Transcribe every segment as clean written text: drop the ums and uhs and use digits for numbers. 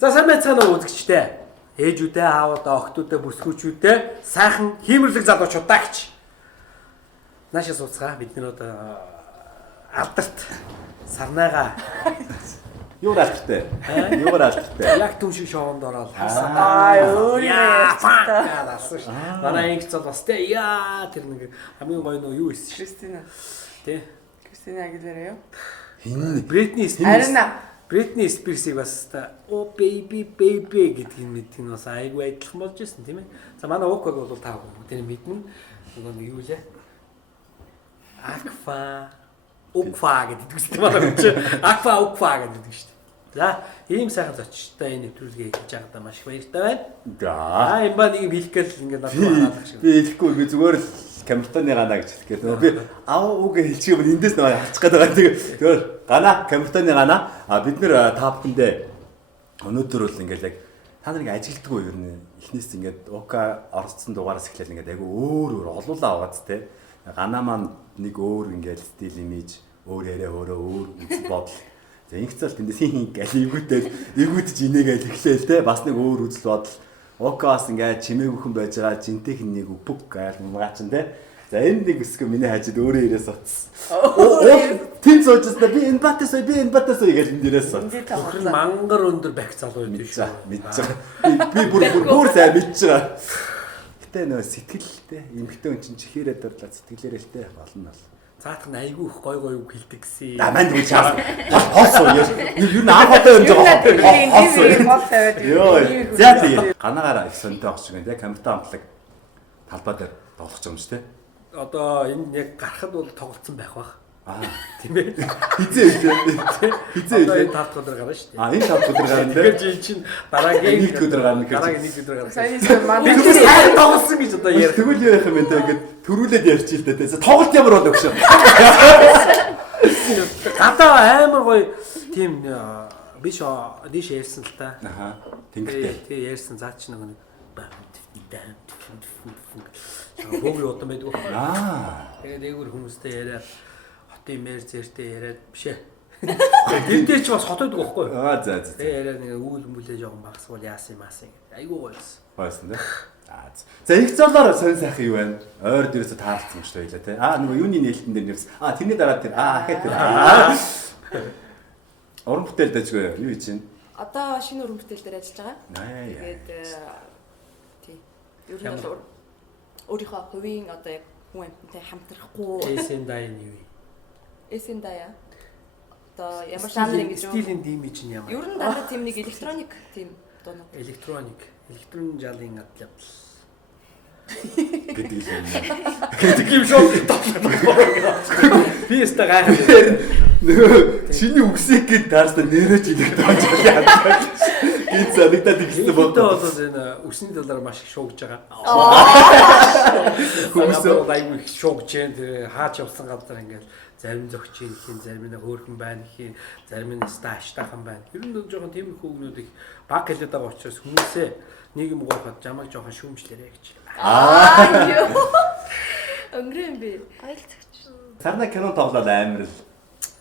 За сайн байцгаана уу үзэгчтэй. Ээжүүдээ, аавуудаа, охтуудаа, бүсгүүчүүдээ сайхан хиймэрлэг залуучуудаа гэж. Наашаа сууцгаа бид нар одоо алдарт сарнайгаа юугаар алдартай? Юугаар алдартай? Яг түн шиг шоунд ороод өөрөө яасан ш. Манай инх цол бас тэ яа тэр нэг хамгийн гоё нөө юу ийсэн ш. Кристина. Тэ. Кристина Агилера юу? Хин Бритни Спирсийг бас та о baby гэдгийг мэдтэн бас айгүй адилхан болж ирсэн тийм ээ. За манай Оког бол та бүхэн мэднэ. Нөгөө юу лээ? Укфа гэдэг үстэй байна чи. Укфа гэдэг шүү дээ. За, ийм сайхан зочтой энэ нэвтрүүлгээ хийж байгаадаа маш их баяртай байна. За, энэ ба нэг хэлэх гээл ингээд надад хаалгах шиг. Би хэлэхгүй би зүгээр л камертоны ганаа гэж хэлэх гээд. Би үг хэлчих юм эндээс нэг харчих гээд байгаа. Тэгэхээр гана камертоны ганаа. Бид нэр та бүхэндээ өнөөдөр бол ингээд яг та нарыг ажилтдаг уу ер нь эхнээс ингээд Ока орцсон дугаараас эхлээл ингээд айгу өөр олуулаа байгааз те. Ганаа маань нэг өөр ингээд стил имиж, өөр яриа өөр үзэл бодол. За ингээдсэл тэндээс гал эвгүүдж инээгээл эхлээл те. Бас нэг өөр үзэл бодол. Окаас ингээд чимээгүйхэн байж байгаа жинтэх нэг үпг гайл мгаачин те. За энэ нэг өсгөө миний хажид өөрөө ирээс утсан. Тин суужсна би энэ батас гэж энэ дээрээс утсан. Өхөр мангар өндөр бах залуу байдаг шүү. Мэдж байгаа. Би бүр сайн мэдж байгаа. Гэтэ нөө сэтгэлтэй эмхтэн хүн чинь чихээрээ дурлаа сэтгэлээрээ л те болно бол. Цаатах нь айгүй их гой үг хэлдэг гэсэн. Манд гэж чаас. Хос уу ер нь анх одоо юм жоо. Хос уу. Йоо. За тийм. Ганаагаараа их сонтой ах шиг те камертаа амтлаг талбай дээр тоглох юм шүү те. Одоо энэ яг гарахад бол тоглолцсон байх бах. Тийм ээ. Хизээ энэ 5 өдөр гарна шүү дээ. Энэ 5 өдөр гарна. Тэгэхээр чинь дараагийн 1 өдөр гарна гэж. Дараагийн 1 өдөр гарна. Сайн манай сайн тоглосон гэж одоо яа. Тэгвэл юу яах юм бэ ингээд төрүүлээд ярьчих л дээ. Тоглолт ямар болоо гэж. Гадаа амар гоё тийм биш диш ярьсан л та. Тэнгэртэй. Тэгээ ярьсан заа чи нэг бөөг удаа байдаг. Тэгээд дээгүүр хүмүүстэй яриад хотын мэр зэртэй яриад бишээ. Тэндээ ч бас хотод байхгүй. За. Тэгээ яриад нэг үүл мүлээ жоохон багсвал яасан гэдэг. Айгүй гоёс. Баясан тий. За их золоор сонь сайхан юу байна? Ойр дээрээс таалцсан шүү дээ тий. Нөгөө юуны нээлтэн дээр нэрс. Тэрний дараа тэр хэ. Уран бүтээл дэжгүй юу чинь? Одоо шинэ уран бүтээл дээр ажиллаж байгаа. Тэгээд тий. Ер нь бол өөрийнхөө хувийн одоо яг хүн амьтантай хамтрахгүй. Эсэндайн юу вэ? Эсэндая. Одоо ямар жанр ингэж юу? Стилийн димиж нь ямар? Ер нь дандаа тийм нэг электроник тийм дуунууд. Электрон жалын атлал. гэдэг юм шүү. Би өстө гайхав. Нөгөө чиний үгсийг гээд таарсан нэрэж илэх тааж байгаа. Гинц санагдаад ихсэн бодлоо. Одоо энэ үсний талаар маш их шуугж байгаа. Хүмүүс айгүй их шуугж जैन тэр хаач явсан газар ингээл зарим зөгч юм хин зарим нь хөөрхөн байна хин зарим нь аштайхан байна. Ер нь жоохон тиймэрхүү үгнүүд их баг хэлээд байгаа учраас хүмүүсээ нийгэм гоохот жамаг жоохон шүүмжлээрэй гэж. Юу. Өнгөрөн би. Айлцагч. Сарна кино тоглоод амар л.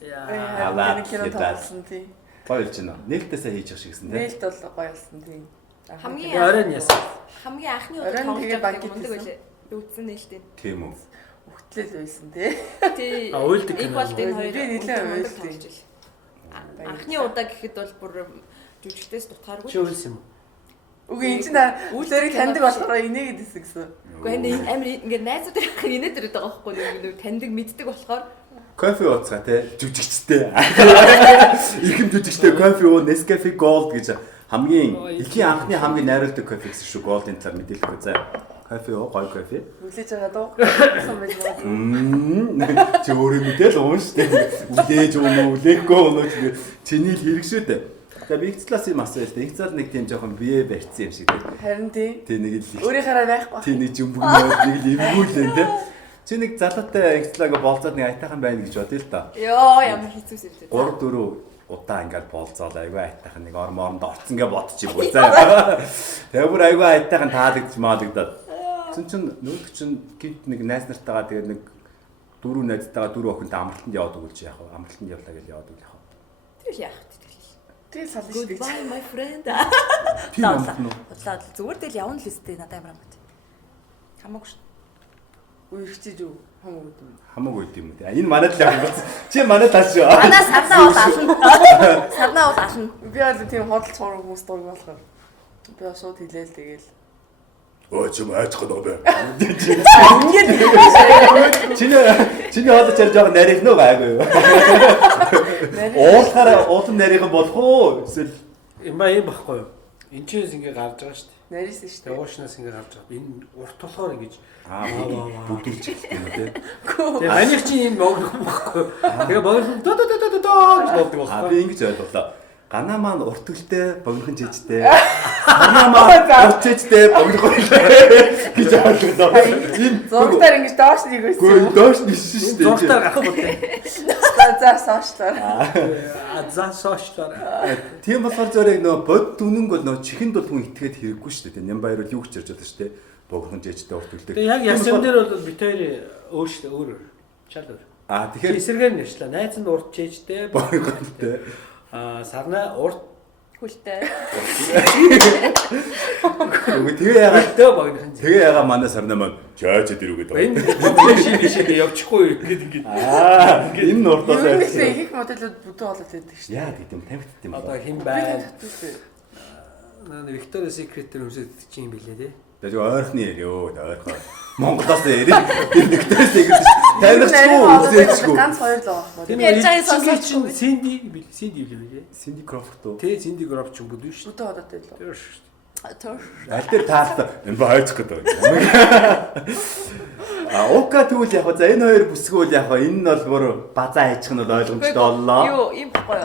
Яа. Кино тоглосон тий. Гоё л чинь. Нээлтээсээ хийж явах шигсэн тий. Нээлт бол гоё болсон тий. Хамгийн оройн яасан. Хамгийн анхны удаа тоглож мундаг байлээ. Би үтсэн нээлттэй. Тийм үү. Өгтлөл байсан тий. Тий. Уйлдаг их бол энэ хоёр би нэлээд уйлдаг. Анхны удаа гэхэд бол бүр жүжигчдээс дутгааргүй. Чи уйлсан юм уу? Үгүй энэ чинь үлээрийг таньдаг болохоор инээгээд исэн гэсэн. Үгүй энэ амар ингээд найзуудын хахын инээд ирээд байгаа байхгүй нэг таньдаг мэддэг болохоор кофе ууцгаа те жүжигчтэй. Ихэм жүжигчтэй кофе уу Nescafe Gold гэж хамгийн ихийн анхны хамгийн найруулдаг кофе гэсэн шүү Gold-ын талаар мэдээлэл өгөө. За кофе уу гоё кофе. Үлээж байгаа доо. Сан байж байгаа. Чи өөрөө мэдээл уун штэ. Үлээж уу үлээхгүй уу чиний л хэрэг шүү дээ. За би ихцлаас юм асууя л дээ. Ихцлал нэг тийм жоохон бие барьцсан юм шиг дээ. Харин тий. Тэ нэг л өөрийнхаараа байхгүй. Тэ нэг жимбгнөө нэг л эвгүүлэн тэ. Чи нэг залуутай ихцлаага болцоод нэг айтайхан байна гэж бодъё л доо. Йоо ямар хэцүүс юм бэ. 3-4 удаа ингээд болцоол айгүй айтайхан нэг ормоонд орцсон гэ бодчих юм уу заа. Тэгээ бүр айгүй айтайхан таалагдж маалагдаад. Чин нөөд чин гинт нэг найз нартайгаа тэгээ нэг 4 найзтайгаа 4 охинтой амралтанд яваад өгүүлж яах вэ? Амралтанд явлаа гэж яваад өгөх яах вэ? Тэгэл яах вэ? тэгэл сална шүү дээ. Goodbye my friend. Тийм юм уу? Зүгээр тэгэл явна л өстэй надад амар амт. Хамаагүй шүү. Үерчиж юу хамаагүй юм. Хамаагүй юм үү? Энэ манай л яг болсон. Чи манай тал шүү. Манай сарнаа бол ална. Сарнаа бол ална. Би бол тийм худалч хураг хүмүүс дург болохоор би шууд хэлээл тэгэл. Өө чи майцх нь бэ? Ингээд Чиний хоолой чарж байгаа нарийнх нөө гайгүй юу? Уулын нарийнхан болох уу? Эсвэл юм багхгүй юу? Энд чинь ингэ гарч байгаа шүү дээ. Нарийнсан шүү дээ. Уушнаас ингэ гарч байгаа. Энэ урт болохоор ингэж бүдүүлж хэлдэг юм тий. Тэгээ манийх чинь юм богдох байхгүй юу? Тэгээ богдох доо гэж болдог байхгүй юу? Би ингэж ойлголоо. Ганаа маань урт үлдээ, богинохон жижигтэй. Ганаа маань урт жижигтэй, богинохон гэж ойлголоо. Энэ Зургатаар ингэж доош нэг байсан. гоо доош биш шүү дээ. Зургатаар гарахгүй дээ. За соочлоор. За соочлоор. Тийм болохоор зөөрийг нөө бод дүнэнг бол нөө чихэнд бол хүн итгээд хэрэггүй шүү дээ. Нямбаяр бол юу гэж ярьж байгаа шүү дээ. Богинохон жижигтэй урт үлдээ. Тэгээ яг ясам дээр бол бит хоёрын өөр чал өөр. Тэгэхээр эсэргээр нэрчлээ. Найз нь урт жижигтэй, богинохон үлдээ. сарнаа урт хүлтэй. Тэгээ ягаа манай сарнаа маань чааж дэрүүгээд байгаа. Энэ шиг явчихгүй гэдэг ингээд. Энэ урдаас Ерөнхийдөө их модельүүд бүдүү болоод байдаг шүү дээ. яа гэдэм тамхит юм Одоо байна. хэн байна? Victoria's Secret дээр өмсөд чинь юм билээ те. Тэгээ ойрхны ярио ойрхон. Монголоос ярив. Нэгтээс ингэж танилцгүй үзээчгүй. Ганц хоёр л байгаа. Тийм Яаж ээ. сонсож чинь Cindy билээ. Cindy Crawford уу? Тэ Cindy Crawford ч бүдүү шүү. Бүдүү болоод байлаа. Тэр шүү. Төр. Аль дээр таалта энэ ба хайцах гэдэг. Ока тэгвэл яг за энэ хоёр бүсгүүл яг энэ нь бол бүр базаа хайчих нь бол ойлгомжтой боллоо. Юу юм баггүй.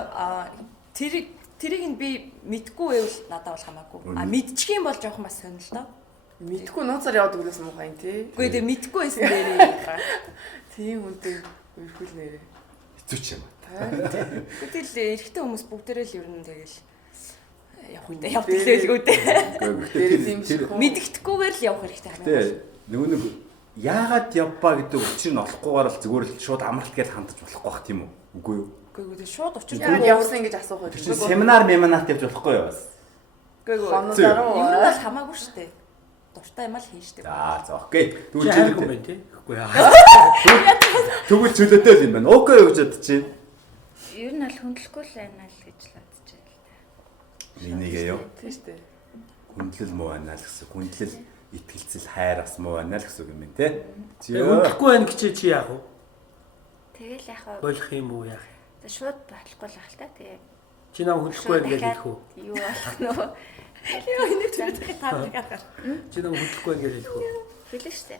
Тэрийг нь би мэдгүй байвал надад бол хамаагүй. Мэдчих юм бол жоохон бас сонирхолтой. Мэдхгүй нууцаар яваад өглөөс муухай юм тий. Үгүй дээ мэдгүй байсан дээрээ. Тийм үнтэй үерхүүл нэрээ. Хэцүү ч юм. Тэгэл эрэгтэй хүмүүс бүгдээрээ л ер нь тэгэл явах үедээ явдаг лээ дээ. Мэдгэдэггүйгээр л явах хэрэгтэй хамаагүй. Тэ нэг яагаад явбаа гэдэг учир нь олохгүйгээр л зүгээр л шууд амралт гэж хандаж болохгүй бах тийм үү? Үгүй юу? Үгүй дээ шууд очиж Яг явсан ингэж асуух байх. Семинар меманат явж болохгүй юу бас? Үгүй Хонуудаар уу? ер нь бол хамаагүй шүү дээ. Дуртай юм л хийн шүү дээ. За окей. Тэгвэл чөлөөтэй юм байна тий. Үгүй яа. Тэгвэл чөлөөтэй л юм байна. Окей гэж бодчих. Ер нь аль хөндлөхгүй л байна л гэж л бодож байна л да. Энийг яа. Тийм шүү дээ. Хүндлэл муу байна л гэсэн. Хүндлэл итгэлцэл хайр бас муу байна л гэсэн юм байна те. Үндэхгүй байна гэж чи яах вэ? Тэгэл яхаа Болох юм уу яах? шууд болохгүй л ахал та тэгээ. Чи нам хүндэхгүй байна гэж хэлэх үү? Юу болох нөө. Юу энэ ч таадаг. Чи нам хүндэхгүй байна гэж хэлэх үү? Хэлэн штэ.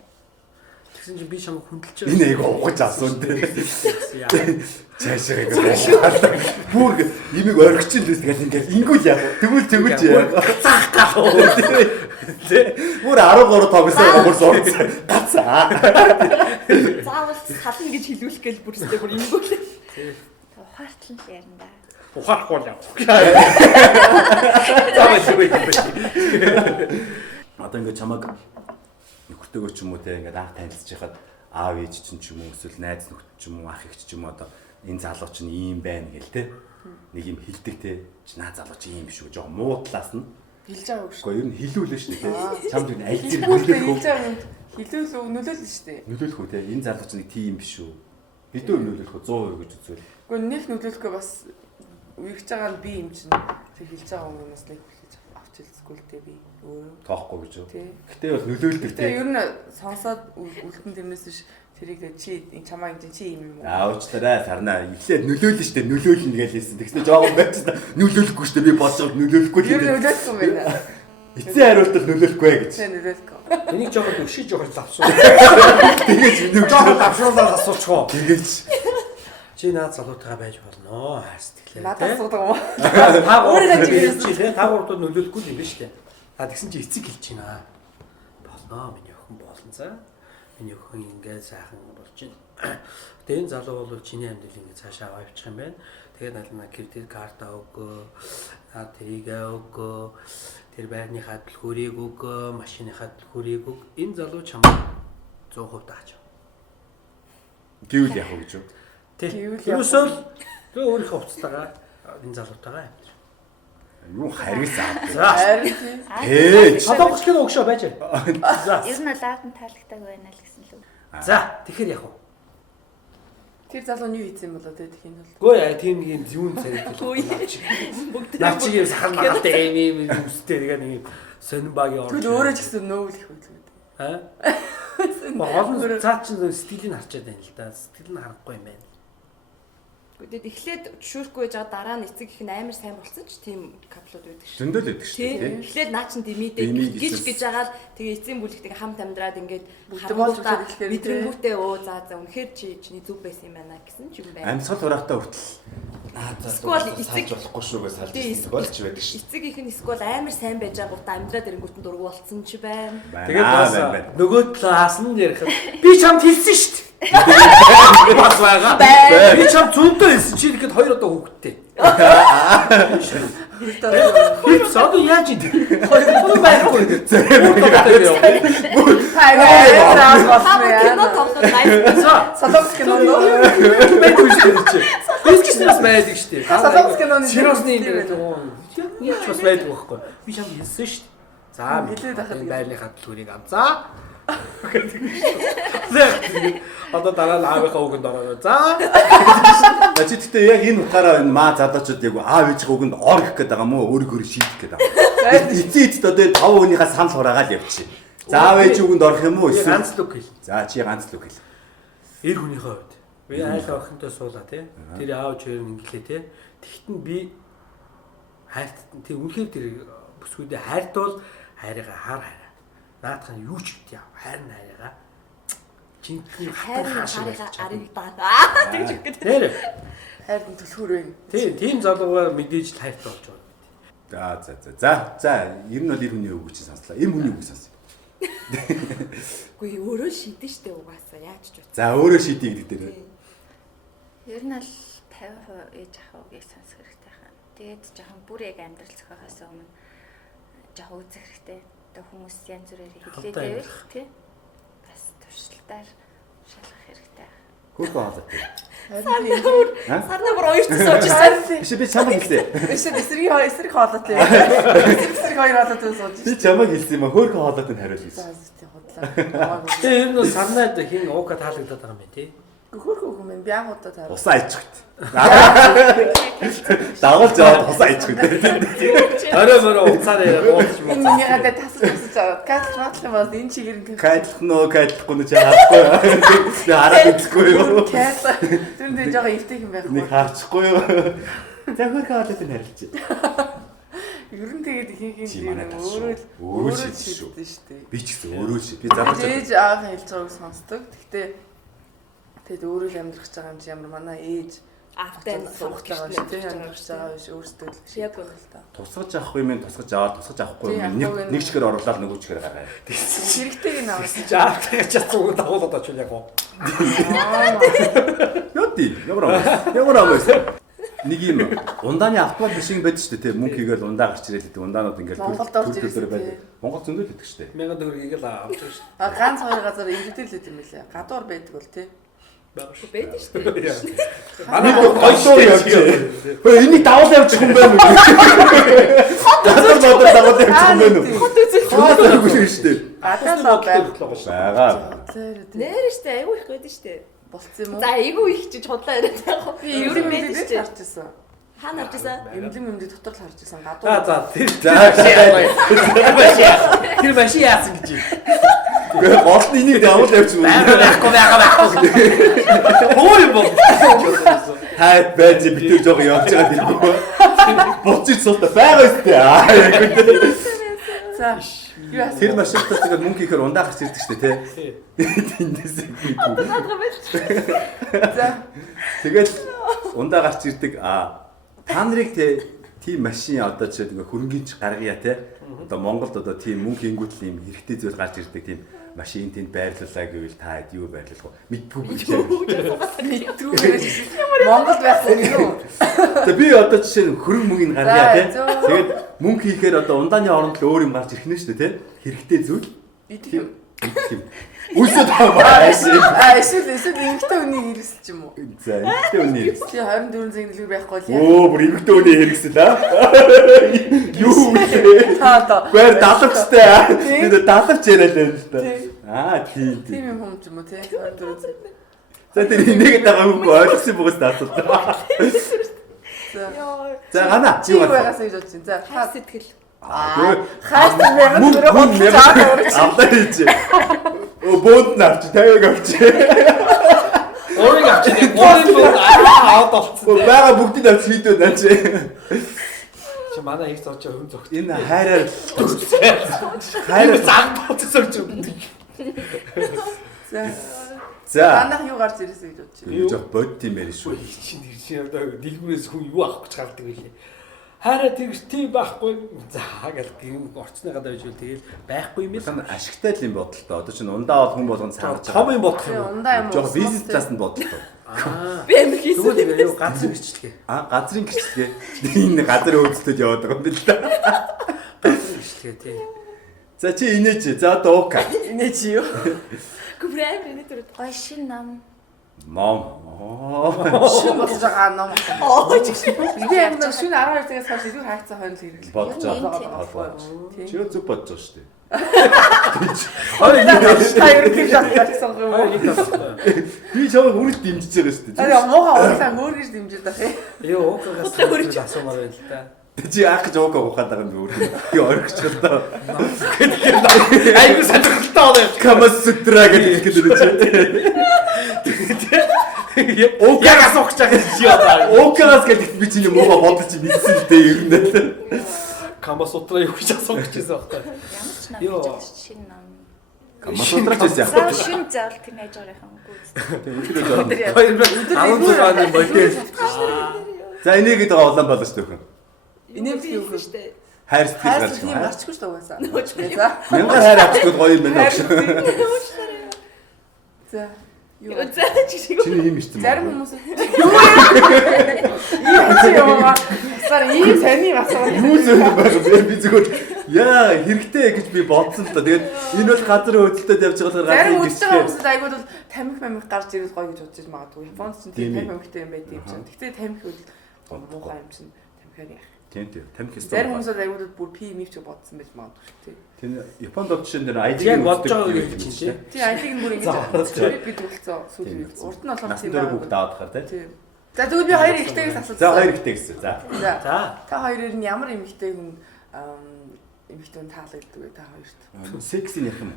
Тэгсэн чинь би чамд хүндэлж байгаа. Энэ айгаа ухаж асуун те. Яа. Цаашаа ингэ. Бүр имийг оргичин л тэгэл ингээл ингүүл яах вэ? Тэгвэл яах. Цаах гал. Бүр 13 тоглосон гомор сурцсан. Гацаа. Заавал сална гэж хэлүүлэх гээл бүрстэй бүр ингэв. Ухаартал л ярина да. Ухаарахгүй л яа. Заавал зүгэй юм байна. Одоо ингэ чамаг нөхөртөөгөө ч юм уу те ингээд анх танилцж байхад аав ээж чинь ч юм уу эсвэл найз нөхд ч юм уу ах эгч ч юм уу одоо энэ залуу чинь ийм байна гэл те нэг юм хилдэг те чи наа залуу чи ийм биш үү жоо муу талаас нь Хэлж байгаа үг шүү. үгүй ер нь хилүүлээ шүү дээ те чамд энэ аль зэрэг Хэлж нөлөөлөх байгаа юм. Хилүүл үү нөлөөлнө шүү дээ. нөлөөлөх үү те энэ залуу чинь нэг тийм биш үү хэдөө нөлөөлөх үү 100% гэж үзвэл Гэхдээ нэг нөлөөлөхөө бас үерч байгаа нь би юм чинь тэг хэлж байгаа хүмүүс нэг хүлээж авч хэлсгүй л дээ би өөрөө. тоохгүй гэж үү Тий. гэтээ бол нөлөөлдөг те Тэгээ ер нь сонсоод үлдэн тэрнээс биш тэрийг чи энэ чамаа ингэ чи юм юм уу? Аавчлаарай сарнаа эхлээд нөлөөлнө шүү дээ нөлөөлнө гэж хэлсэн тэгснэ жоохон байж та нөлөөлөхгүй шүү дээ би бодож нөлөөлөхгүй л Ер нь гэдэг нөлөөлөх юм байна. эцсийн хариултал нөлөөлөхгүй гэж Тэ нөлөөлөх. Энийг жоохон өшиж жоохон завсуу. тэгэж нэг Жоохон давшруулаад асуучихоо. тэгэж Чи наад залуутайгаа байж болно. Хайс тэгэхээр. Надад асуудаг юм уу? Та Өөрөө гурав жигээ чи те та гуравд нөлөөлөхгүй юм байна шүү дээ. А тэгсэн чи эцэг хэлж байна. Болно миний охин болно за. Миний охин ингээд сайхан болж байна. Тэгээ энэ залуу бол чиний амьдрал ингээд цаашаа аваа явчих юм байна. Тэгээд нална кредит карта өгөө. Тэрийг өгөө. Тэр байрныхаа төлхөрийг өгөө, машиныхаа төлхөрийг өг. Энэ залуу чамд 100% дааж. гэвэл яах вэ гэж үү Тэг. Гэвэл Юусэл тэр өөрийнхөө хувцастайгаа энэ залуутайгаа амьд. Юу харгас За. Харин тийм. Ээ. Солонгос кино өгшөө байж. За. Ер нь лаадан таалагддаг байна л гэсэн л үү. За, тэгэхээр яг уу. Тэр залуу нь юу хийсэн юм болоо те тхийн бол. Гөө яа тийм нэг юм зүүн царай. Наач юм сахар магатай юм үстэй тэгээ нэг юм сонин багийн орж. Тэгвэл өөрөө ч гэсэн нөөгөл их байлгүй. Аа. Олон цаа чин стилийг харчаад байна л да. Стил нь харахгүй юм байна. Гэхдээ эхлээд жишүүрхгүй байж байгаа дараа нь эцэг их нь амар сайн болсон ч тийм каплууд байдаг шүү. Зөндөл байдаг шүү дээ. Тийм. Эхлээд наа чин димидээ гэж агаад тэгээ эцсийн бүлэгтэйг хамт амьдраад ингээд болж ирэхээр мэдрэнгүүтээ өө за үнэхээр чиний зүг байсан юм байна гэсэн ч юм байна. Амьсгал хураахтаа хүртэл Сквал эцэг болохгүй шүүгээ салж ирсэн болж байдаг шүү. эцэг их нь сквал амар сайн байж байгаа гутаа амьдраад ирэнгүүтэн дургу болцсон ч байна. Тэгээд бас нөгөө талаас нь ярих. Би чамд хэлсэн шүү дээ. Бас байгаа. Би чамд зүйтэй хэлсэн чи тэгэхэд хоёр одоо хүүхэдтэй. Би сад яаж ийм хоёр байхгүй. Кино тоглох лайв. Солонгос кино нөө. Байдаг шүү дээ. Эскичнээс байдаг шүү дээ. Солонгос киноны Сиросны юм яг ч бас байдаг байхгүй. Би чамд хэлсэн шүү дээ. За хэлээд байхад байрныхаа төлхөрийг авцаа. Одоо дараа нь аавынхаа үгэнд ороо. За. Чи тэгтээ яг энэ утгаараа энэ маа залуучууд яг аав ээжийнхээ үгэнд ор гэх гээд байгаа мó өөрөөр шийдэх гээд байгаа. Эцээд одоо 5 хүнийхээ санал хураагаад явчих. За аав ээж үгэнд орох юм уу эсвэл ганц л үг хэл. За чи ганц л үг хэл. Эр хүнийхээ хувьд. Би айл охинтой суулаа тий. Тэр аав хоёр инглээ тий. Тэгтэн би хайрт тий үнэхээр тэр бүсгүүдээ хайртуул хайрыгаа хараа. Наадах нь юу ч бит яа. Хайр найраа. Жинхэнэ хайрыгаа арыг даа. Тэгж үг гэдэг. Тэр хайрын түлхүүр байна. тийм залуугаар мэдээж л хайртай болж байгаа. За ер нь бол эр хүний үг чинь сонслоо. Эм хүний үг сонс. Үгүй өөрөө шийдэн штэ угаасаа яаж ч үгүй. За өөрөө шийдээ гэдэг дээр. Ер нь л 50% ээж ахаа үгийг сонсох хэрэгтэй хаа. Тэгээд жоохон бүр яг амьдрал зохиохоос өмнө жоохон үзэх хэрэгтэй. Одоо хүмүүс янз бүрээр хэлээд байвал тий. Бас туршилтаар шалгах хэрэгтэй. Хөөхөө хаалт. Сарна бүр оёрч сууж ирсэн. Биш би чамайг хэлсэн. Биш эсрэг хоолой тий. Эсрэг хоёр хоолой сууж. Би чамайг хэлсэн юм а хөөхөө хаалт нь хариулж ирсэн. За тий худлаа. Тэгээ ер нь сарнаад хин уука таалагдаад байгаа юм байна тий. Хөрхөө юм би анхудаа таа. Усаа ичгт. Дагуулж аваад усаа ичгт. Орой морой уцаараа яриад уулч мөн. Энэ яагаад тасалж аваад катлах юм бол энэ чигээр нь Кайдлахгүй нь чи хаахгүй. Би хараад үзэхгүй юу. Тэр нь жоо ивтэй юм байх. Нэг хаачихгүй юу. За хөөхөө хаалт нь харилж. Ер нь тэгээд ихэнх өөрөө шийдсэн шүү дээ. Би ч гэсэн өөрөө шийд. Би залгаж ээж аах хэлж байгааг сонсдог. Гэхдээ тэгээд өөрөө л амьдрах гэж байгаа юм чи ямар манай ээж Автаа суугтайгаа шүү дээ. Амьдрах гэж байгаа биш өөрсдөө л яг шийдэх л та. тусгаж авахгүй юм тусгаж аваад тусгаж авахгүй юм нэг чихээр оруулаад нөгөө чихээр гаргая. Хэрэгтэйг нь аваад. Жаавтайгаа чацуу дагуулаад очвол яг гоо. Ёти ямар амаас нэг юм ундааны автомат машин байдаг шүү дээ. Мөнгө хийгээл ундаа гарч ирээд ундаанууд ингээл Монголд орж ирсэн байдаг. Монгол зөндөл байдаг шүү дээ. 1000 төгрөгийг л авч байгаа шүү. Ганц хоёр газар инженер л юм билээ. Гадуур байдаг бол тий. Бага шүү. байдаг штэ. Манай гойшоо явж. Хөөе энийг давал явчих юм байна уу? Гадуур давал явчих юм байна уу? Хот үзэл. Хот үзэл шүү дээ. Гадуур л байх. Бага. Нэр штэ айгүй их байдаг штэ. Болцсон юм уу? За айгүй их чиж хотлоо яриад байгаа. Би ер нь мэдээж харж байсан. Хаана харж байсан? Эмдлэн дотор л харж байсан. Гадуур. За тэр тэр машин яасан гэж. Гэхдээ гол нь энийг давал явчих юм. Байхгүй. Хөө юм бол. Хайп байж битүү жоо явж байгаа юм. Буцаж суутаа байгаа үстэй. За. Тэр машинтаа тэгээд мөнгө хийхээр ундаа гарч ирдэг шүү дээ тий. Тэндээс За. тэгэл ундаа гарч ирдэг. Та нарыг тийм машин одоо жишээ нэг хөрөнгөний гаргая тий. Одоо Монголд одоо тийм мөнгө хийнгүүтэл юм хэрэгтэй зүйл гарч ирдэг тийм машин тэнд байрлуулаа гэвэл та юу байрлуулах вэ? Мэдгүй. Монгол байсан юм уу? За би одоо жишээ нь хөрөнгө мөнгөний гаргая тий. Тэгээд мөнгө хийхээр одоо ундааны оронд л өөр юм гарч ирэх нь шүү дээ тий. Хэрэгтэй зүйл. Би тийм Үсэд таамааш. Эсвэл эмэгтэй үнийг хэрэгсэж юм уу? За эмэгтэй үний. Тий 24 цаг нэлгүй байхгүй л яа. Оо бүр эмэгтэй үний хэрэгсэл аа. Юу вэ? Таа. Бэр далавчтай. Би далавч яриа л байна л та. Аа тийм. Тийм юм юм ч юм уу тий 24 цаг. За тэр энийг дагаа үгүй ойлгосон бүгээс таасаа. За гана. Чи юу байгаас гэж бодож байна. За Хаа сэтгэл. хааст мэгэн дөрөв хоцож аваад өгч. Авлаа хийж. Бөөд навч 50-ыг авч. Өөрийг авчих. Өөрийг аваад болцсон. Бага бүгдийг авч хийдөө наач. Чи манай их зооч хүн зогт. Энэ хайраар Хайр зан боцсон юм. За. Манайх юу гарч ирсэн гэж бодож байна. Юу жоох бод тийм ярь шүү. Чи дэлгүүрээс хүн юу авах гэж гардаг вэ? Хараа тэгж тийм байхгүй. За гэл орцныгаа давжвал тэгэл байхгүй юм Сан ашигтай л юм бодолтой. Одоо чинь ундаа бол хүн болгонд саарч байгаа. Том юм бодох юм. Ундаа юм уу? Жоох бизнес талаас нь бодолтой. Аа. Би амир хийсэн. Тэгвэл юу газрын гэрчлэгээ. Газрын гэрчлэгээ. Энэ газар өөдөлтөд яваад байгаа юм бэл та. Газрын гэрчлэгээ тий. За чи инээж. За одоо уука. Инээ чи юу? Гүбрэм энэ төр. Гой шин нам. Мом. Шин болж байгаа ном. Оо чи. Би яг нэг шин 12 цагаас хойш илүү хайцсан хойно хэрэглэх. Бодож байгаа. байгаа. Чи зөв бодож байгаа шүү дээ. Хоёр их шатсан юм уу? Нэг тастай. Би чамайг үргэлж дэмжиж байгаа шүү дээ. Аа муухай уусаа мөргөж дэмжиж байгаа юм. Юу уугаас асуумаар байл та. Чи яах гэж уука ухаад байгаа юм бэ өөрөө. Би орхич болоо. Айгу сонирхолтой байна. Камас сутраа гэдэг чи. Яг асуух гэж байгаа чи яа. Укагаас гэдэг би чиний мууга бодож мэдсэн л дээ ер нь. Камас утра юу гэж асуух гэж байсан байхгүй. Ямар ч нам гэж шин нам. Камас сутраач яах За вэ? шин заавал тийм яаж байгаа юм уу? Хоёр болтой. За энийг гэдэг улаан болно шүү дээ. Инээ би юу шүү дээ. Хайр сэтгэл хайр гарч тийм байна. гарчгүй шүү дээ угаасаа. За. Мянган хайр авчихгүй гоё юм байна. За. Юу За чи шиг. Чиний юм ирсэн. зарим хүмүүс юу юм аа. Сар ийм сони асуу. Юу зөндөө байгаа би зүгээр яа хэрэгтэй гэж би бодсон л да. Тэгээд энэ бол газар хөдөлтөд явж байгаа зарим газрын үдшиг гэрчлэгээ. хүмүүс айгууд бол тамхи мамх гарч ирэл гоё гэж бодож магадгүй. Японд ч тийм тамхи мамхтай юм байт юм чинь. Тэгтээ тамхи бол муухай юм чинь. Тамхиар яах. Тийм тийм. Тамхи хэсэг. Зарим хүмүүс айгууд бүр PM ч бодсон байж магадгүй шүү дээ. Тийм Японд бол жишээн дээр ID Яг бодож байгаа үг юм чинь. Тий айлыг нь бүр ингэж бид үлцээ сүүл урд нь болохоор Нас тийм дээр бүгд аваад хахаар тийм. Тийм. За тэгвэл би хоёр ихтэйгээс асуусан. За хоёр ихтэй гэсэн. За. За. Та хоёрын ямар эмэгтэй хүн эмэгтэй хүн таалагддаг вэ та хоёрт? Секси нэх юм.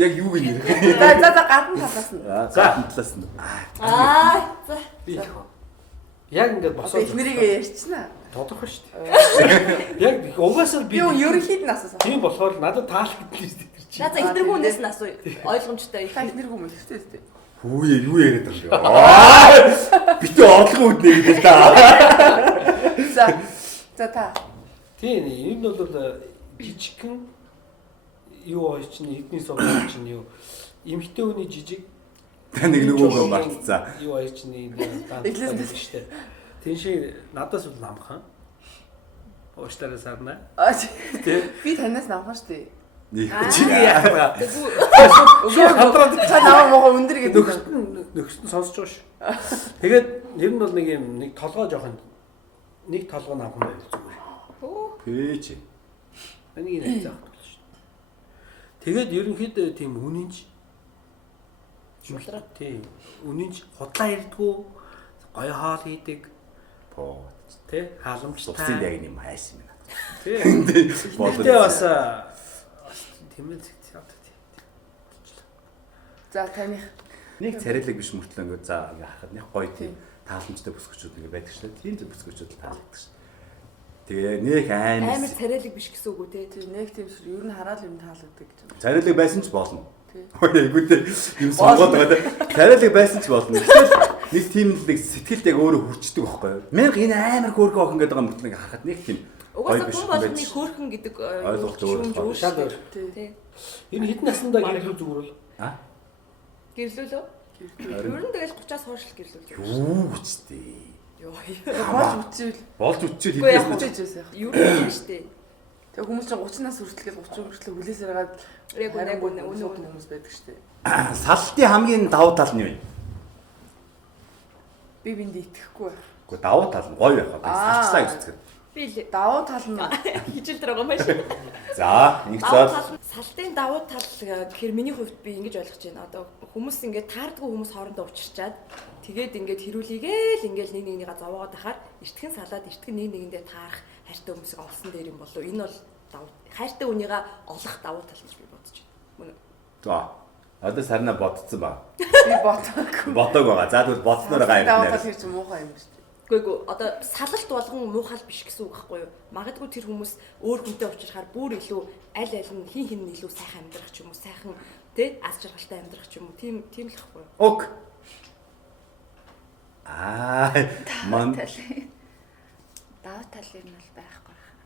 Яг юу гин нэр. За гадна талаас нь. За талаас нь. За. Би яг ингээд босоод эхнэрийгээ ярьчихна. тодорхой шүү дээ. Яг угаасаа би Би ерөнхийд нь асуусан. тийм болохоор надад таалагддаг шүү дээ. За ихнэр хүнээс нь асуу. Ойлгомжтой. Та эхнэргүй юм ихтэй үстэй. Хүүе юу яриад байгаа юм бэ? Битээ орлого үүднэ гэдэг та. За та. Тийм энэ бол жижигхэн юу хоёр чинь эдний сувг чинь юу эмхтэй хүний жижиг Нэг нөгөөгөө мартцаа. юу хоёр чинь даантай шүү дээ. Тин шиг надаас бол намхан. Ууштараа сарна. Би танаас намхан штэ. Чи яа. Хадраад Та намаа мохоо өндөр гэдэг. нөхөст нь сонсож байгаа шүү. Тэгээд ер нь бол нэг юм нэг толгой жоохон нэг толгой намхан байл зүгээр. Пэж. Энийг нэг заах бол шүү. Тэгээд ерөнхийдөө тийм үнэнч тийм үнэнч худлаа ирдгүү гоё хоол хийдэг. По. Тэ халамжтай. Суцын яг юм хайс юм байна. Тийм. Тэгтээ бас тэмээ зэгт. За таних. Нэг царайлаг биш мөртлөө ингээд за ингээ харахад нэг гоё тийм тааламжтай бүсгүүчүүд ингээ байдаг шээ. Тийм л бүсгүүчүүд таалагддаг шээ. Тэгээ нэг Амар царайлаг биш гэсэн үг үү те. Тэр нэг тийм шүү. Ер нь хараад юм таалагддаг гэж. царайлаг байсан ч болно. Айгүйтэй юм сонгоод байгаа. Царайлаг байсан ч болно. Гэтэл нэг тийм нэг сэтгэлд яг өөрөө хүрчдэг байхгүй юу? Мянга энэ амар хөөрхөн охин гэдэг юм мөртлөө харахад нэг тийм Угаасаа хүн болгоны хөөрхөн гэдэг ойлголт өөр. Шал өөр. Тий. Энэ хэдэн наснда гэрлүү зүгээр бол. Гэрлүүлөө. Ер нь тэгэл 30-аас хойш л гэрлүүлээ. Юу үстэй. Йоо. Болж үтчихвэл Болж үтчихэл Үгүй яг хийх. үтчихээс яах. Юу юм штэ. Тэгээ хүмүүс чинь 30 нас хүртэл 30 хүртэл хүлээсээр гаад Яг үнэ хүмүүс байдаг шүү дээ. Салтын хамгийн давуу тал нь юу вэ? Би бинд итгэхгүй байх. Гэхдээ давуу тал нь гоё байх одоо салчлаа гэж үздэг. Би л Давуу тал нь хижил дээр байгаа юм байна. За, нэг зал Салтын давуу тал гэхээр миний хувьд би ингэж ойлгож байна. Одоо хүмүүс ингээд таардгүй хүмүүс хоорондоо учирчаад тэгээд ингээд хэрүүлийгээл ингээд нэг нэгнийгээ зовоогоод ахаар эртхэн салаад эртхэн нэг нэгэндээ таарах хайртай хүмүүсийг олсон дээр юм болов. Энэ бол хайртай хүнийгээ олох давуу тал гэж би бодож байна. Мөн үү? За. Одоо сарна бодцсон ба. би ботоогүй. Бодог байгаа. За тэгвэл бодсноор гайр Давуу нэр. тал гэж муухай юм шүү дээ. Үгүй одоо салалт болгон муухай биш гэсэн үг байхгүй юу? Магадгүй тэр хүмүүс өөр хүнтэй уулзрахаар бүр илүү аль аль нь хин илүү сайхан амьдрах ч юм уу, сайхан тий аз жаргалтай амьдрах ч юм уу. Тийм л байхгүй юу? Ок. Ман Давуу тал юм бол байхгүй байна.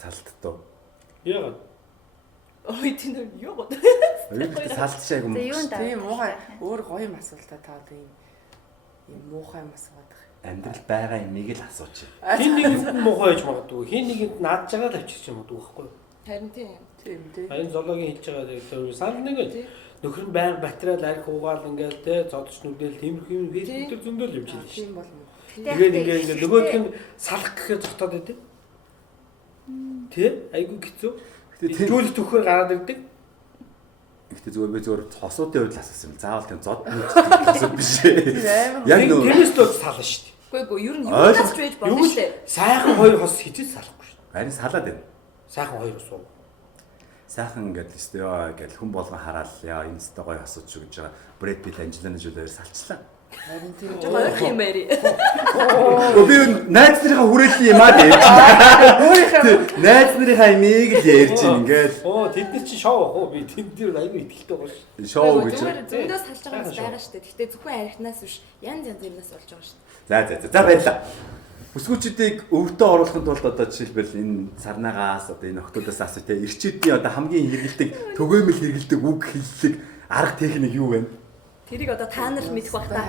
салтдуу. Яагаад? Ой тийм юу гоо. Өөрөөр салтшааг юм. Юунд Тийм муухай өөр гоё юм асуултаа та одоо ийм муухай юм асуугаад байгаа. Амьдрал байгаа юмыг л асууч. Хин нэгэнд нь муухай гэж магадгүй. Хин нэгэнд наадж байгаа л авчиж юм уу байхгүй юу? Харин тийм. Тийм тий. Аян зоологийн хэлж байгаа дээр санал нэг нөхөр нь байнга материал арх угаал ингээл те зодч нүдэл тиймэрхүү юм фэйсбүүк дээр зөндөл юм чилээ. Тийм бол муу. Тэгээд ингээд нөгөөх нь салах гэхээр зогтоод байдаг. Тэ? Айгу хэцүү. Жүүл төхөөр гараад ирдэг. Гэхдээ зүгээр би зүгээр хосуудын хувьд л асуусан юм. Заавал тийм зод асуу биш. Яг нөө Тэрнээс л сална шүү дээ. Үгүй юу нь юунаас ч байж болно шүү дээ. Сайхан хоёр хос хизээс салахгүй шүү дээ. харин салаад байна. Сайхан хоёр хос уу. Сайхан ингээд өстой гэл хүн болгон хараад яа энэ өстой гоё асууж шүү гэж байгаа. Брэд Питт, Анжелина Жолиор салчлаа. Харин тийм. Жоо ойрхон юм байри. Би найз нарынхаа хүрээлэн юм аа гэж. Найз нарынхаа имийг л ярьж ингээд. Оо тэд нар чи шоу ах уу? Би тэнд дээр аягүй ихтэй байгаа шүү. Шоу гэж. Зөндөөс салж байгаа юм байгаа шүү дээ. Гэхдээ зөвхөн архинаас биш янз юмнаас болж байгаа шүү дээ. За баярлаа. Өсгүүчдийг өвдөө оруулахын тулд одоо жишээлбэл энэ сарнаагаас одоо энэ октоодоос асуу те эрчүүдийн одоо хамгийн хэрэгэлдэг төгөөмөл хэрэгэлдэг үг хэллэг арга техник юу вэ? Тэрийг одоо та нар мэдэх бах та.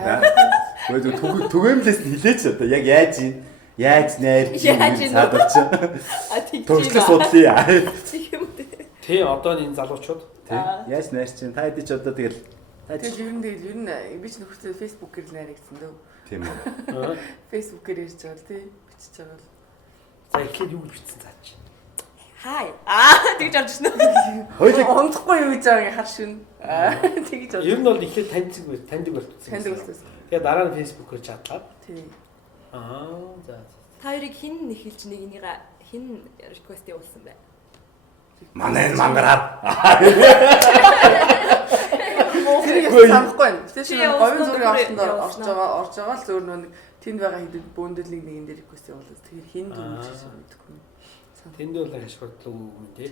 Тэгвэл төгөөмлөөс нь хэлээч одоо яг яаж найрч саадч төгсгөл судлаа. Тэ одоо энэ залуучууд Яаж найрч та хэд ч одоо тэгэл ер нь би ч нөхөртэй фэйсбүүкээр л найрагдсан дөө. тийм үү. Фэйсбүүкээр ярьж байгаа л тий бичиж байгаа л. за эхлээд юу бичсэн цаач. Хай. Тэгж орж ирсэн. Хоёул Ондохгүй юу гэж байгаа хар шин. Тэгж орж. Ер нь бол эхлээд таньдаг болчихсон. Таньдаг болчихсон. Тэгээ дараа нь фэйсбүүкээр чатлаад. Тий. За. Та хоёрыг хин нэхэлж нэг энийга хин реквест явуулсан бай. манай мангараад Тэр яг санахгүй байна. Тэгэхээр говийн зургийг орж байгаа л зөөр нэг тэнд байгаа хэдүүд бөөндөл нэгэн дээр реквест явуулсан. Тэгэхээр хин дүү гэж мэдэхгүй. Тэнд бол хашгирдлаа юм тий.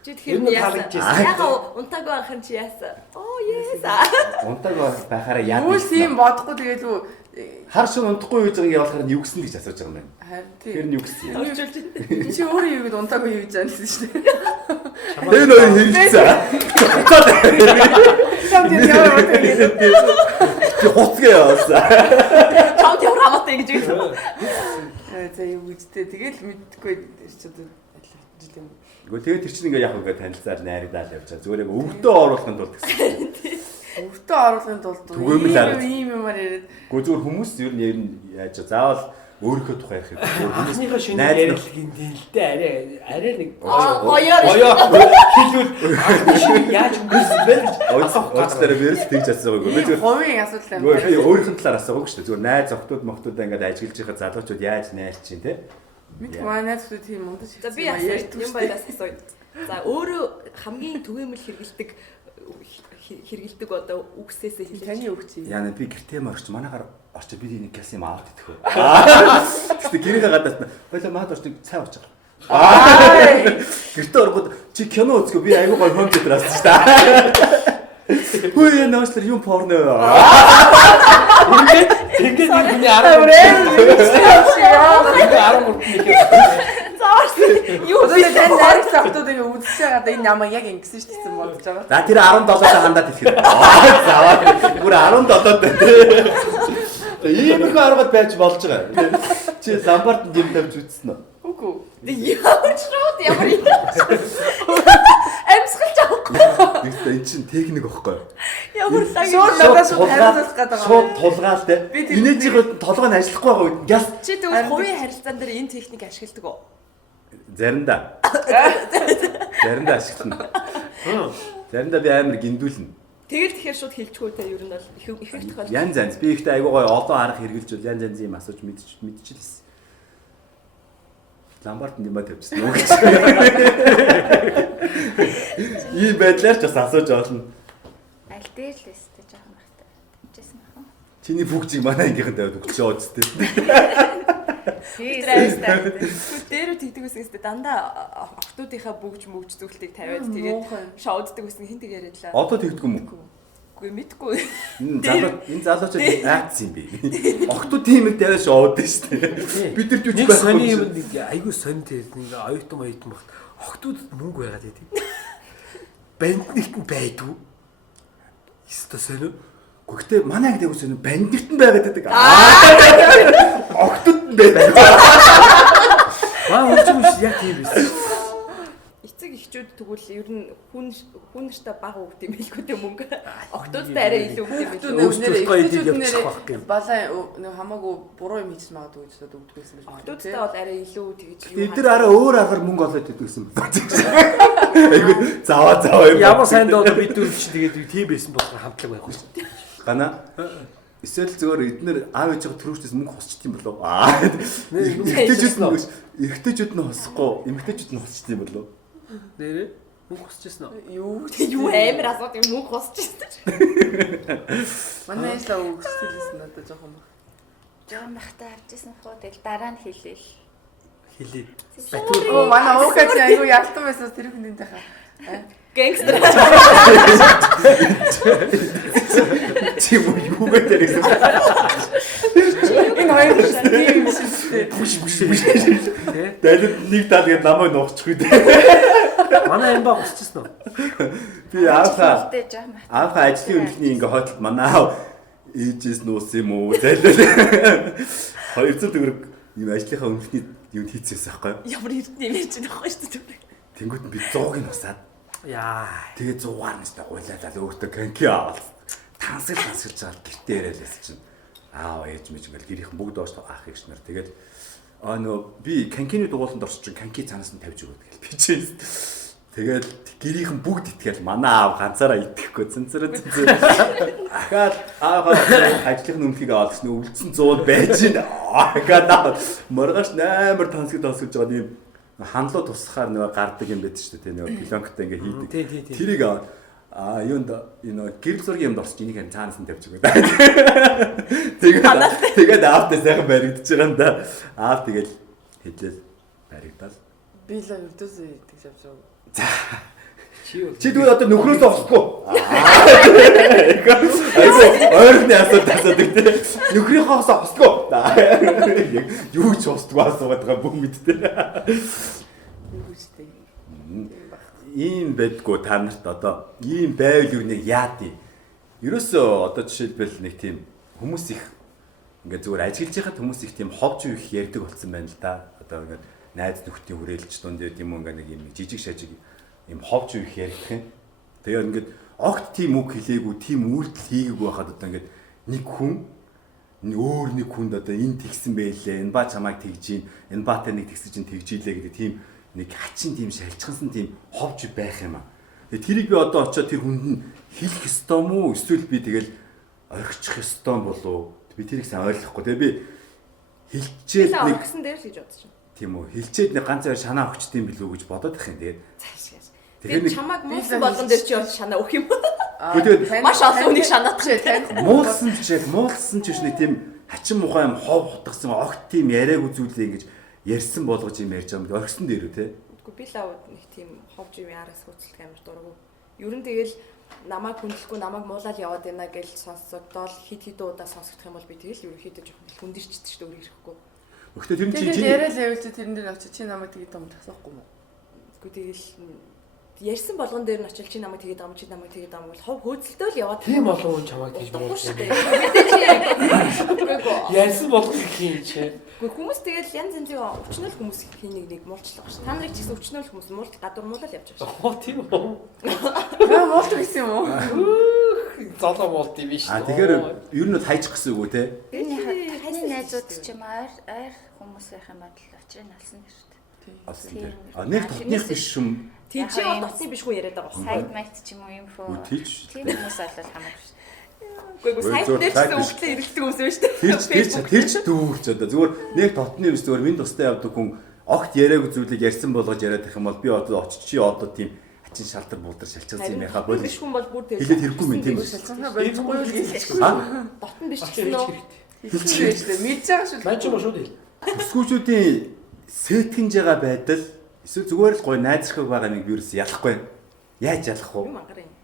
Чи тэгэхээр яасан? Яг унтаагүй анхан чи яасан? Оо яасан. унтаг байхаараа яа. Юу л тийм бодохгүй тэгээд үү хар шин унтахгүй юу гэж явуулахаар нь юу гэсэн гэж асууж байгаа юм байна. харин Тэр тийм. нь юу гэсэн. Орчуулж. Чи өөрөө юу гэдээ унтаагүй юу гэж анисан шүү дээ. Тэр нөр хэрэгцээ. Сам тийм яа гэдэг. Чи хуцгээ яваасаа. Чамд ямар хамаатай гэж хэлсэн. За юу гэдээ тэгээд мэдхгүй ч одоо жил юм. Гэхдээ тэгээд тэр чинь ингээ яг ингээ танилцаар найрагдаад явж байгаа. Зүгээр ингээ өвдөө оруулахын тулд гэсэн. Өвтөө оруулахын тулд Түгээмэл арга. ийм юмар яриад Гэхдээ зүгээр хүмүүс ер нь яаж заавал өөрийнхөө тухай ярих хэрэгтэй. Хүмүүсийнхээ шинэ ярилцлагын дээлтэй арай нэг Гоёор. хэлбэл шинэ яаж өнгөрсөн бэ гэж Өөцлөрөө вирус тэгж асуугаа. Би зүгээр говийн асуудал юм. би өөрийнхөө талаар асуугагүй шүү дээ. Зүгээр найз охтууд мохтуудаа ингээ ажиглаж байхад залуучууд яаж найрч чинь те. Мэдгүй манай зүгт тийм ундаж. За би юм байлаас асууя. За өөрөө хамгийн түгээмэл хэрэгэлдэг одоо үгсээсээ хэлж. Таны өгч юм. Яна би гэртээ морч манайхаар орч би нэг калсиум аваад идэх үү. Гэтэ гэрээ гадаад болоо маад орч цай ууж байгаа. Гэртээ ороход чи кино үзэхгүй би айгүй гой хом дээр асууж та. Хөөе нөөслөр юм порно. ингээд энэ хүний 10 Юу Одоо тань найрагч автууд ингэ үзэж байгаа да энэ намайг яг ингэсэн шүү дээ бодож байгаа. За тэр 17-аас хандаад хэлэхэд. Заваа. Бүр 17-д байна. Иймэрхүү аргад байж болж байгаа. Чи ламбард юм тавьж үзсэн үү? Үгүй. Ямар ч шууд ямар юм. Амьсгалж авахгүй. Энэ чинь техник байхгүй юу? Ямар лаг. Шууд надад шууд хариуцлах гэдэг байгаа. Шууд тулгаал те. Инээжийн толгой нь ажиллахгүй байгаа үед гяс Чи тэгвэл хувийн харилцаан дээр энэ техник ашигладаг уу? заримдаа. Заримдаа ашиглана. Заримдаа би амар гиндүүлнэ. Тэгэл тэгэхээр шууд хэлчихгүй те ер нь бол их тохиол. Янз янз би ихтэй айгуу гоё олон арга хэрэгжилж бол янз янзын юм асууж мэдчихлээ. Ламбард нэмээд тавьчихсан уу гэж. Ийм байдлаар ч бас асууж олно. Аль дээр л өстэй жоохон багтаа. Тавьчихсан аа. Чиний бүгжийг манай ангийнхан тавиад өгч байгаа үстэй. Дээрөө тэгдэг байсан юм дандаа октоодынхаа бүгж зүгэлтийг тавиад тэгээд шоуддаг байсан хин тэг яриадлаа. Одоо тэгдэг юм уу? Үгүй мэдгүй. Энэ залуучууд айц юм бэ. Охтууд тийм их тавиад шоуддаг шүү дээ. Бид нар ч нэг сони юм айгүй сони тэгээд нэг оюутан багт охтууд мөнгө байгаад байдаг. Банднигт нь байдгүй. Иста сони. Гэхдээ манай ангид айгүй сони банднигт нь байгаад байдаг. Охтууд нь байдаг. Үгүй яг тийм биш. Эцэг эхчүүд тэгвэл ер нь хүн нартай бага өгд юм билгүй дээ мөнгө. Октоодтай арай илүү өгд юм билүү. Өөрсдөө идэл явчих واخ гэв. Балаа нэг хамаагүй буруу юм хийчихсэн магадгүй гэж боддог байсан гэж байна. Октоодтай бол арай илүү тэгэж юу. Эдгээр араа өөр аргаар мөнгө олоод идэгсэн байна. Айгүй заваа юм. Ямар сайн доо бид дөрөв чи тэгээд тийм байсан бол хамтлаг байхгүй шүү дээ. Гана эсвэл зөвөр эднэр аав ээжээ төрөөчдөөс мөнгө хосчт юм болов. Эрэгтэйчүүд нь хосохгүй, эмэгтэйчүүд нь хосчт юм болов. Нэрээ мөнгө хосчихсан уу? Юу амар асууд юм мөнгө хосчихсан. Манай ясаа өгсөлсэн надад жоохон баг. Жоон багтаа авчихсан хөө тэгэл дараа нь хэлээл. Хэлээ. Оо манай уукач айгу ялтан байсан тэр хүнтэй хаа. Гэнгстер. Чи юу гэдэг юм. Энэ хоёр тийм юм шиг. Дэлд нэг тал гээд намайг нугчих үү. Манай юм ба усчихсан уу? Би аавхаа Тэ жоон багтаа. аавхаа ажлын өмнөхний ингээ хойлолт манай аав ээжээс нуус юм уу зайлээ. 200 төгрөг юм ажлынхаа өмнөхний юу хийчихсэн байхгүй юу? Ямар эрдэнэ юм чинь байхгүй шүү дээ. Тэнгүүд нь би 100-ыг нусаад Яа. тэгээ 100-аар нь штэ гуйлаад өөртөө канки аваад тансалж байгаа гэртээ яриалээс чинь аав ээж мэж ингээл гэрийнхэн бүгд доош ах их шнэр тэгээд нөө би канкины дугууланд орсон чинь канки цанаас нь тавьж өгöd гэл би чинь тэгээд гэрийнхэн бүгд итгээл манай аав ганцаараа итгэхгүй цэнцэрэ ахаад ааваа ажлын өмнөхийг аваад гэсэн үлдсэн 100 байж гин ахаад маргааш 8 тансаг тасгаж байгаа юм хандлуу тусахаар нөгөө гардаг юм байдаг шүү дээ нөгөө пилонктай ингээ хийдэг. Тэрийг юунд энэ гэрэл зургийн юмд орсож энийг цаанаас нь тавьж өгöd. Тэгээд аавтай сайхан баригдаж байгаа юм да. Аав тэгэл хэдлээ баригдал. Би л өрдөөсөө тэгж авч байгаа. Чи тэгвэл одоо нөхрөөс авахгүй. Айгу ойрны асуудаг тий. Нөхрийнхоос авахгүй. Юу ч устдгүй асуугаад байгаа бүм мэдтэй. Юу гэжтэй. Ийм байдгүй та нарт одоо ийм байвал юу нэг яад юм. Ерөөсөө одоо жишээлбэл нэг тийм хүмүүс их ингээд зүгээр ажиглаж байхад хүмүүс их тийм ховж их ярьдаг болсон байна л да. Одоо ингээд найз нөхдийн хүрээлж дунд юм ингээд нэг юм жижиг шажиг юм ховж их ярих юм. Тэгээ ингээд огт тийм үг хэлээгүй, тийм үйлдэл хийгээгүй байхад одоо ингээд нэг хүн өөр нэг хүнд одоо энэ тэгсэн байлээ, энэ ба чамайг тэгж, энэ баатай нэг тэгсэж ин тэгжийлээ гэдэг тийм нэг хачин тийм шалчгансан тийм ховж байх юм аа. Тэгээ тэрийг би одоо очиод тэр хүнд нь хэлэх ёстой мó эсвэл би тэгэл орхичих ёстой болов. Би тэрийг сайн ойлгохгүй. Тэгээ би хэлчээд нэг орхисон дээр л гэж бодож байна. Тийм үү. Хэлчээд нэг ганц хоёр шанаа өгчт юм билүү гэж бодоод их юм. Тэгээд тэгээд чамайг муусан болгон дээр чи шанаа өгөх юм. Тэгээд Маш олон хүнийг шанаадах таних. муулсан ч биш нэг тийм хачин мухай юм хов хутгсан огт тийм яриаг үзүүлээ ингэж ярьсан болгож юм ярьж байгаа юм. Орхисон дээр үү те. Үгүй би л нэг тийм ховж юм яараас хөцөлт амар дургу. Ер нь тэгэл намайг хүндлэхгүй намайг муулаад яваад байна гэж сонсогдоод хит удаа сонсогдох юм бол би тэгэл ерөөхдөө жоохон хүндэрчдэг шүү дээ өөрийг ирэхгүй. Гэхдээ тэр нь Тэгээд яриа л явуулж тэрэн дээр очиж чи намайг тэгээд том тасахгүй юм уу? Үгүй тэгэл ярьсан болгон дээр нь очил чи намайг тэгээд байгаа юм чи намайг тэгээд байгаа юм бол хов хөөцөлтөө л яваад Тийм олон хүн чамайг тэгж Удахгүй шүү муулсан. дээ. Ярьсан болгох юм чи. Гэхдээ хүмүүс тэгэл янз янзын өчнөл хүмүүс нэг муулчлаа шүү. Та нарыг ч гэсэн өчнөл хүмүүс муул гадуур муулаад явж байгаа шүү. Оо тийм үү. Яа муулт гэсэн юм уу? Золоо муулт юм биш. Тэгэхээр ер нь хайчих гэсэн үг үү те? Таны найзууд ч юм ойр хүмүүс байх юм бол очрыг алсан шүү дээ. Алсан те. Нэг тотных биш юм. Тийм чи бол утасны биш хүн яриад байгаа Сайд байхгүй. майт ч юм уу юм фөө. Тийч. Тийм хүмүүс болол хамаагүй шүү. Үгүй сайт дээр ч гэсэн өгтлээ ирэлдэг хүмүүс байна шүү дээ. Тэр ч дүүрч одоо зүгээр нэг тотны биш зүгээр минь тустай явдаг хүн огт яриаг зүйлийг ярьсан болгож яриад их юм бол би одоо очиж чи одоо тийм хачин шалтар буудар шалчсан юм яхаа болоо. биш хүн бол бүр тэр. Хэлээд хэрэггүй юм тийм үү? Шалцсанаа болчихгүй юу гэж. Дотн биш ч гэсэн нөө. Хэлчихвээ шүү дээ. Мэдж байгаа шүү. Мань ч юм шүү дээ. Өсгүүчүүдийн сэтгэнж байгаа байдал эсвэл зүгээр л гоё найзрах байгаа нэг вирус ялахгүй. Яаж ялах вэ? Юм ангараа юм.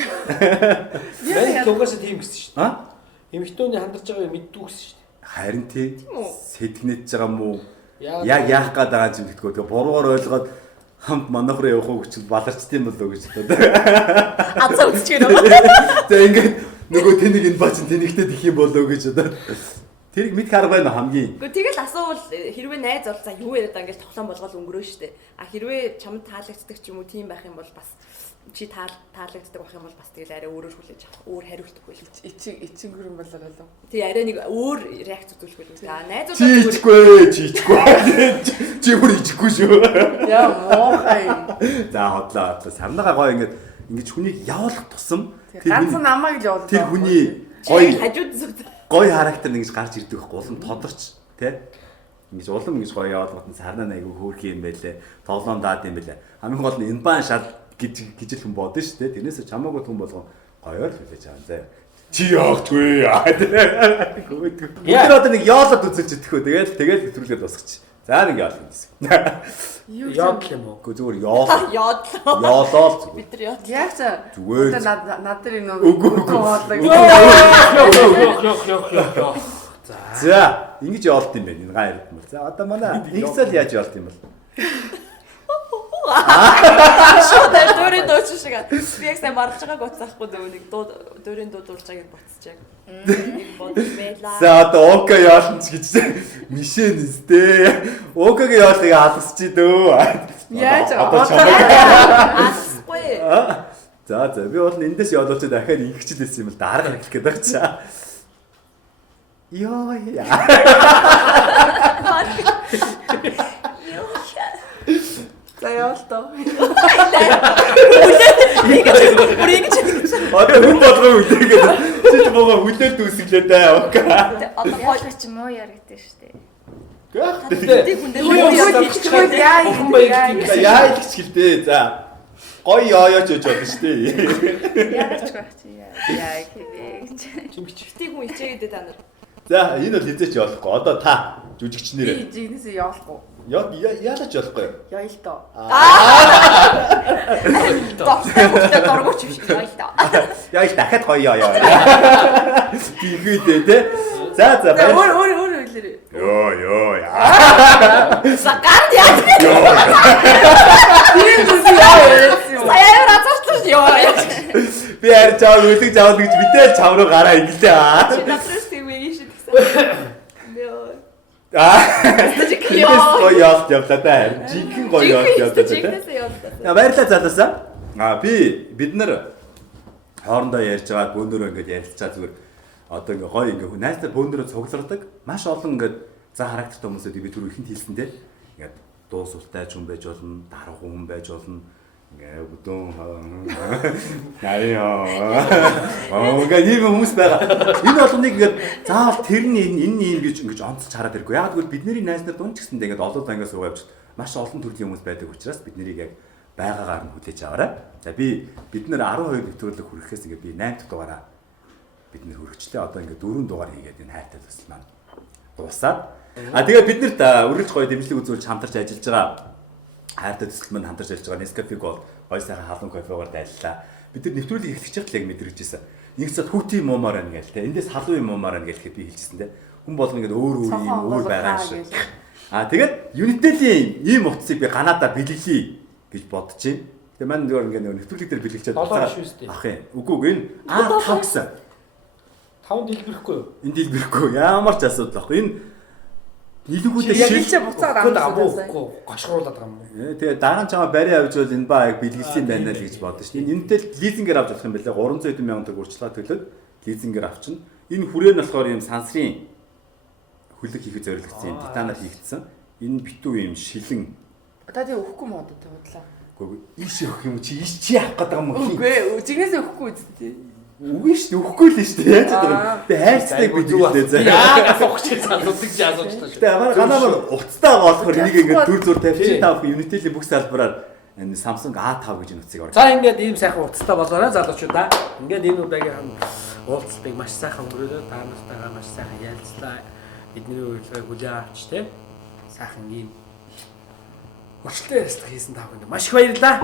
Мань тугаас тийм гэсэн шүү дээ. А? Эмэгтэйний хандарч байгааг мэддэг гэсэн шүү дээ. Харин тий. үү? Сэтгэнэж байгаа мó? Яа. Яг яах гээд байгаа юм гэдэггүй. Тэгээ буруугаар ойлгоод хамт манайх руу явах уу гэж баларчдсан болоо гэж бодоо. Азаа үсчихээ нөгөө. Тэгээ ингээд нөгөө тэнийг энэ бачин тэнийгтэй их юм болоо гэж бодоо. Тэрийг мэд харга байна хамгийн. Гэхдээ тэгэл асуувал хэрвээ найз бол за юу яриад байгаа гэж тоглоом болгоод өнгөрөө штэ. А хэрвээ чамд таалагддаг ч юм уу тийм байх юм бол бас чи таалагддаг байх юм бол бас тэгэл арай өөрөөр хүлээж авах. Өөр хариулт өгөх үү. Эцэг гүрэн болоо лөө. Тий арай нэг өөр реакц үзүүлэх үү. За найзуудаа Чичгүй. Чи бүр ичгүй шүү. Яа моохай. За хотлоо. Сарнагаа гоё ингэж хүнийг явуулах тусам Ганц намайг л явуулдаг. тэр хүний гоё гоё хажууд зүг. гоё характер ингэж гарч ирдэг байхгүй улам тодорч тий ингэж улам ингэж гоё яваад гот сарнаа айгу хөөрх юм байлээ тоглоом даад юм байлээ хамгийн гол нь энэ баан шал гэж л хүн бодно шүү дээ тэрнээсээ чамаагүй хүн болгон гоёор л хүлээж аван заа чи яахтгүй яа одоо нэг яолоод үзэж идэх үү тэгэл хэтрүүлээд босгоч за нэг яол юм гэсэн Яад юм уу? үгүй зүгээр яол Яадлаа. яолоо зүгээр Бид нар яа. Яг ч зүгээр над дээр энэ Үгүй. хоолой. за ингэж яолт юм байна энэ гай ярд юм бол за одоо манай нэг сал яаж яолт юм бол Шууд дөрөв дууч шиг. Би яг сайн марж байгааг утсахгүй нэг дөрөв дуу дуулж байгааг буцчихаг. Нэг бод байла. За одоо окей яолно ч гэж мишэн нэстэй. Окейг яолыг алгасч дөө. Яаж одоо Асгүй. За би бол эндээс яолооч дахиад ингэчлээсэн юм л дарга хэлэх гээд байна чаа. Йоо яа. За явалтаа. Одоо хүн болгоо үлээгээд чи ч богоо хүлээлт үүсгэлээ даа. Окей. Одоо Яах ч муу яригдсан шүү дээ. Тэг хүн дээр Охин баяр тийм гэсэн. Яа илгч гэлдээ. За. Гоё яаяач гэж бодно шүү дээ. Яагаад ч байх чи яа гэвэ. Чимчтэй хүн ичээгээд та нар. За энэ бол хизээч явахгүй. Одоо та жүжигчнэрээ. Би жигнэсээ явахгүй. Яалаач явахгүй. Яа л тоо. Доцтой хүмүүстэй дургуч биш яа л та. Яа их дахиад гоё яа. Тиймээ те. За Өөр хэлээрэй. Йоо яа. Саканд яа. Тийм зүйл яа яриасан юм. Саяар азарч яа. Би харин чаав үлэг чаав гэж мэдээ чав руу гараа ингэлээ. Чи натрас тийм ээ шиг гэсэн. Тиймээс гоё яалт явлаа да. Жинхэнэ гоё яалт явлаа да. Жигнэсээ явлаа. Баярлалаа залуусаа. Бид нар хоорондоо ярьж байгаа бөөнөрөө ингэж ярилцгаа зүгээр одоо ингээ гоё ингээ хүн найзтай бөөнөрөө цуглардаг. Маш олон ингээ за характертай хүмүүсүүд би түр ихэнд хэлсэн те. Ингээ дуу султай ч хүн байж болно, дарга хүн байж болно. Ингээ бүдүүн наяа. Ингээ ийм хүмүүс байгаа. Энэ болгоныг ингээ заавал тэр нь энэ юм гэж ингээ онцлж хараад иргүй. Яг тэгвэл бидний найз нар дунд ч гэсэндээ ингээ олон ангиас руу явж маш олон төрлийн хүмүүс байдаг учраас бид нарыг яг байгаагаар нь хүлээж аваарай. За бид нар 12 нэвтрүүлэг хүрэхээс ингээ би 8 дахь дугаараа бид нэр хөргөчлээ. Одоо ингээ 4 дугаар хийгээд энэ хайртай төсөл маань дуусаад. Тэгээд бид нарт үргэлж гоё дэмжлэг үзүүлж хамтарч ажиллаж байгаа хайртай төсөл маань хамтарч ажиллаж байгаа Nescafe бол гоё сайхан халуун кофегаар дайллаа. Бид нар нэвтрүүлэг эхлэх чад л яг мэдрэгжсэн. Нэг цад хүүтийн муумаар байна гээл те. Эндээс халуун муумаар байна гээл би хэлжсэн те. Хүн болгоно ингээ өөр юм өөр байгаа юм шиг. Тэгээд Unitel-ийн ийм утсыг би Канада бэлгэлье гэж бодож байна. Тэгээ маань нөгөө ингээ нэвтрүүлэг дээр бэлгэлчээд Долоо биш үстэй. ах юм. Үгүй энэ А5 гэсэн. 5 дэлбэрэхгүй юу? Энэ дэлбэрэхгүй ямар ч асуудал байхгүй. Энэ нийлгүүдээ Яг л ч буцаад амжуулсан. Гашгуулаад байгаа юм уу? Тэгээ дараа нь чамаа барийн авч бол энэ баг бэлгэлсэн байна л гэж бодсон шүү дээ. Энэтэй лизингээр авч болох юм байлаа. 300 хэдэн мянган төгрөг урьдчилгаа төлөөд лизингээр авчна. Энэ хүрээ нь болохоор юм сансрын хүлэг хийхэд зориулагдсан юм. Титанаар хийгдсэн. Энэ битүү юм шилэн. Та тийм өгөхгүй мод үү бодлоо. Үгүй ийш өгөх юм чи ийш чи авах гэдэг юм уу? Үгүй жигнэсээ өгөхгүй үстэй. Үгүй шүү дээ өгөхгүй л шүү дээ. Яаж гэдэг. Тэгээ хайрцагтайг бидлээ заа. Яа асуухч санагддаг чи асууж таа шүү. Тэгээ ганаар уцтай болохоор энийг ингээд дүр зур тавьчих таах Unitel-ийн бүх салбараар энэ Samsung A5 гэж энэ утсыг орж. За ингээд ийм сайхан уцтай болоорой залуучуудаа. Ингээд энэ удаагийн уулзалтыг маш сайхан өнгөрөөлөө. Та нартайгаа маш сайхан ярилцлаа. Бидний урилгыг хүлээн авч те. Сайхан ийм урьдчилан ярилцлага хийсэн та бүхэнд маш их баярлалаа.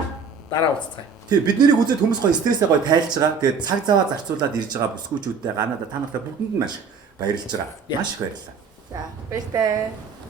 Дараа уулзцгаая. Тий бид нарыг үзээд хүмүүс гоё стрессээ гоё тайлж байгаа. Тэгээд цаг цаваа зарцуулаад ирж байгаа бүсгүүчүүдтэй ганаад та нартай бүгдэнд нь маш баярлж байгаа. Маш их баярлалаа. За баяртай.